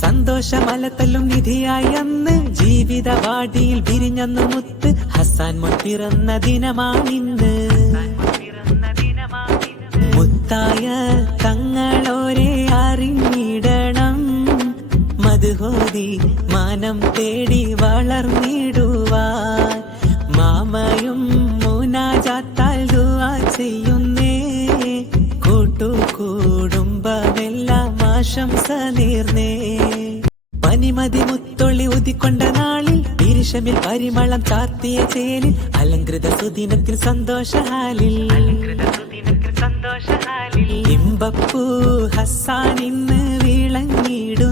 സന്തോഷമലത്തല്ലും നിധിയായി അന്ന് ജീവിതവാടിയിൽ വിരിഞ്ഞന്നു മുത്ത് ഹസാൻ മോൻ പിറന്ന ദിനമാണിന്ന്. മുത്തായ തങ്ങളോരെ അറിഞ്ഞിടണം, മധുഹോതി മാനം തേടി വളർന്നിടുവാൻ. മാമയും മുനാജാത്താൽ ദുആ ചെയ്യുന്നേ, കൂട്ടുകുടുംബമെല്ലാം ആശംസ നേർന്നേ. പനിമതി മുത്തൊള്ളി ഉദിക്കൊണ്ട നാളിൽ ഇരുഷമിൽ പരിമളം ചാർത്തിയ ചേലിൽ അലങ്കൃത സുദിനത്തിൽ സന്തോഷഹാലിൽ ഇമ്പപ്പൂ ഹസാൻ ഇന്ന് വിളങ്ങിടും.